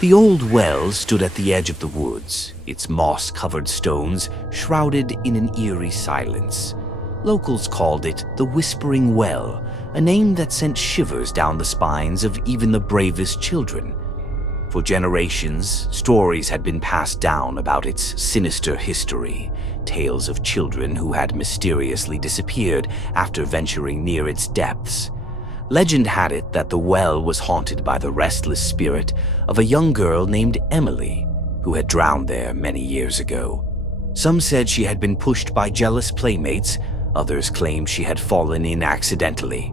The old well stood at the edge of the woods, its moss-covered stones shrouded in an eerie silence. Locals called it the Whispering Well, a name that sent shivers down the spines of even the bravest children. For generations, stories had been passed down about its sinister history, tales of children who had mysteriously disappeared after venturing near its depths. Legend had it that the well was haunted by the restless spirit of a young girl named Emily, who had drowned there many years ago. Some said she had been pushed by jealous playmates, others claimed she had fallen in accidentally.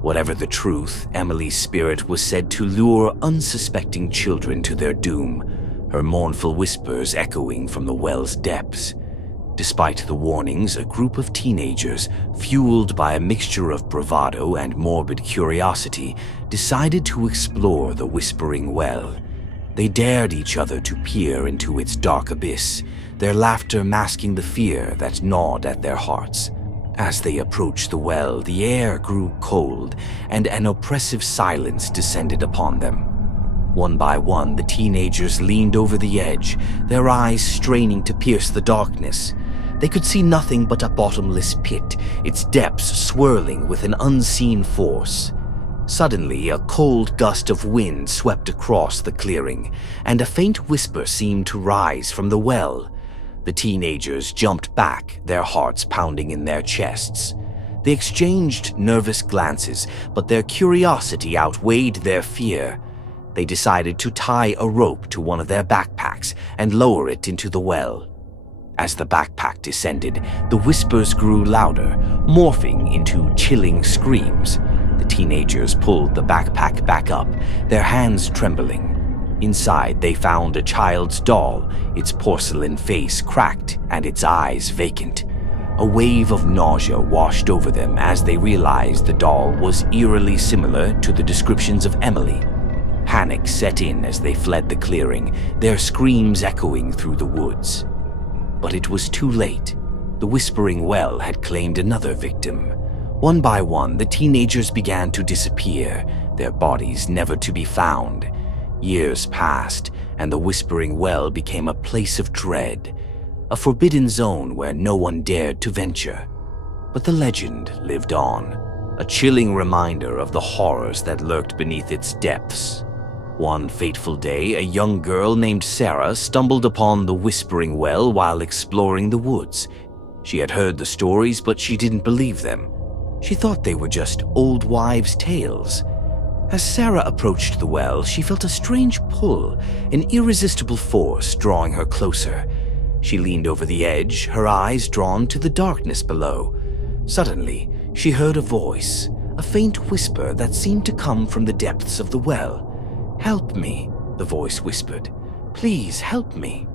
Whatever the truth, Emily's spirit was said to lure unsuspecting children to their doom, her mournful whispers echoing from the well's depths. Despite the warnings, a group of teenagers, fueled by a mixture of bravado and morbid curiosity, decided to explore the Whispering Well. They dared each other to peer into its dark abyss, their laughter masking the fear that gnawed at their hearts. As they approached the well, the air grew cold, and an oppressive silence descended upon them. One by one, the teenagers leaned over the edge, their eyes straining to pierce the darkness. They could see nothing but a bottomless pit, its depths swirling with an unseen force. Suddenly, a cold gust of wind swept across the clearing, and a faint whisper seemed to rise from the well. The teenagers jumped back, their hearts pounding in their chests. They exchanged nervous glances, but their curiosity outweighed their fear. They decided to tie a rope to one of their backpacks and lower it into the well. As the backpack descended, the whispers grew louder, morphing into chilling screams. The teenagers pulled the backpack back up, their hands trembling. Inside, they found a child's doll, its porcelain face cracked and its eyes vacant. A wave of nausea washed over them as they realized the doll was eerily similar to the descriptions of Emily. Panic set in as they fled the clearing, their screams echoing through the woods. But it was too late. The Whispering Well had claimed another victim. One by one, the teenagers began to disappear, their bodies never to be found. Years passed, and the Whispering Well became a place of dread, a forbidden zone where no one dared to venture. But the legend lived on, a chilling reminder of the horrors that lurked beneath its depths. One fateful day, a young girl named Sarah stumbled upon the Whispering Well while exploring the woods. She had heard the stories, but she didn't believe them. She thought they were just old wives' tales. As Sarah approached the well, she felt a strange pull, an irresistible force drawing her closer. She leaned over the edge, her eyes drawn to the darkness below. Suddenly, she heard a voice, a faint whisper that seemed to come from the depths of the well. "Help me," the voice whispered. "Please help me."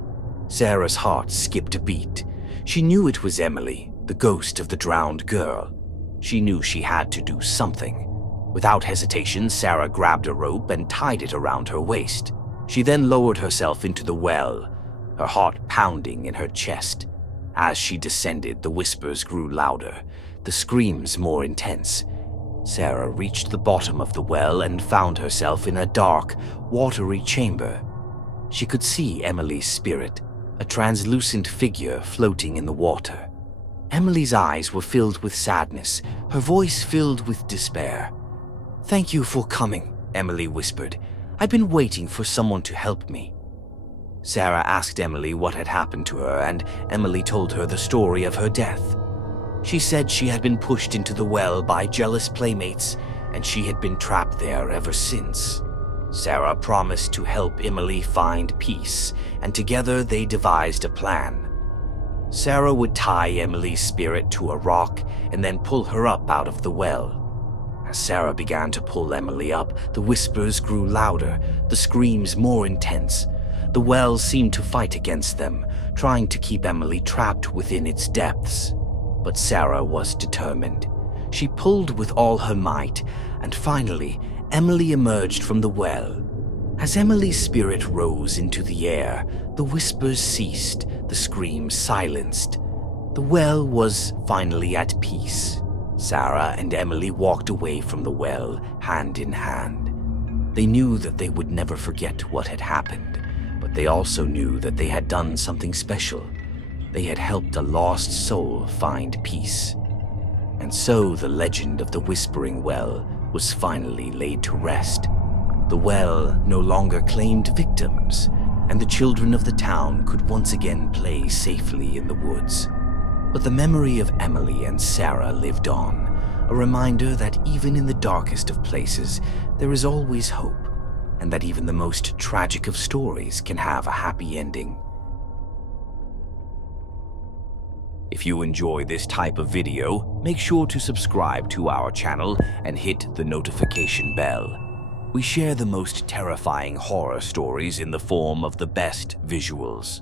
Sarah's heart skipped a beat. She knew it was Emily, the ghost of the drowned girl. She knew she had to do something. Without hesitation, Sarah grabbed a rope and tied it around her waist. She then lowered herself into the well, her heart pounding in her chest. As she descended, the whispers grew louder, the screams more intense. Sarah reached the bottom of the well and found herself in a dark, watery chamber. She could see Emily's spirit, a translucent figure floating in the water. Emily's eyes were filled with sadness, her voice filled with despair. "Thank you for coming," Emily whispered. "I've been waiting for someone to help me." Sarah asked Emily what had happened to her, and Emily told her the story of her death. She said she had been pushed into the well by jealous playmates, and she had been trapped there ever since. Sarah promised to help Emily find peace, and together they devised a plan. Sarah would tie Emily's spirit to a rock and then pull her up out of the well. As Sarah began to pull Emily up, the whispers grew louder, the screams more intense. The well seemed to fight against them, trying to keep Emily trapped within its depths. But Sarah was determined. She pulled with all her might, and finally, Emily emerged from the well. As Emily's spirit rose into the air, the whispers ceased, the screams silenced. The well was finally at peace. Sarah and Emily walked away from the well, hand in hand. They knew that they would never forget what had happened, but they also knew that they had done something special. They had helped a lost soul find peace. And so the legend of the Whispering Well was finally laid to rest. The well no longer claimed victims, and the children of the town could once again play safely in the woods. But the memory of Emily and Sarah lived on, a reminder that even in the darkest of places, there is always hope, and that even the most tragic of stories can have a happy ending. If you enjoy this type of video, make sure to subscribe to our channel and hit the notification bell. We share the most terrifying horror stories in the form of the best visuals.